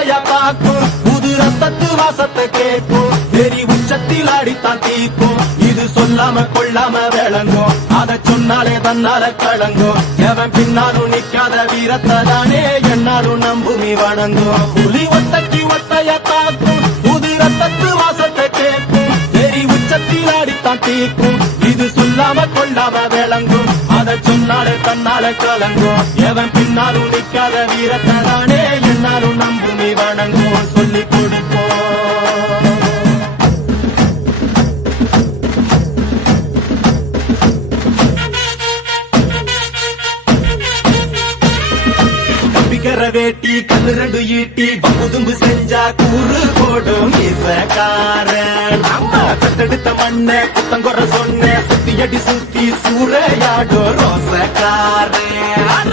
ஒத்தையா தாக்கும் புது ரத்தத்து வாசத்தை கேட்கும் வெறி உச்சத்தில் அடித்தான் தீக்கும் இது சொல்லாம கொள்ளாம விளங்கும் அதை சொன்னாலே தன்னால கலங்கும் எவன் பின்னாலும் நிக்காத வீரத்தை தானே என்னாலும் நம்புமி வணங்கும் புலி ஒத்தைக்கு ஒத்தையா தாக்கும் புது ரத்தத்து வாசத்தை கேட்கும் வெறி உச்சத்தில் அடித்தான் தீக்கும் இது சொல்லாம கொள்ளாம விளங்கும் அதை சொன்னாலே தன்னால கலங்கும் எவன் பின்னாலும் நிக்காத வீரத்தை தானே என்னாலும் நம்புமி வணங்கும் சொல்லி கொடுப்போம் வேட்டி கண்ணு ரெண்டு ஈட்டி பகுதும்பு செஞ்சா கூறு போடும் இசக்காரன் அம்மா தத்தெடுத்த மண்ண குத்தங்குற சொன்ன சுத்தி அடி சுத்தி சூறையாடும் ரோசக்காரன்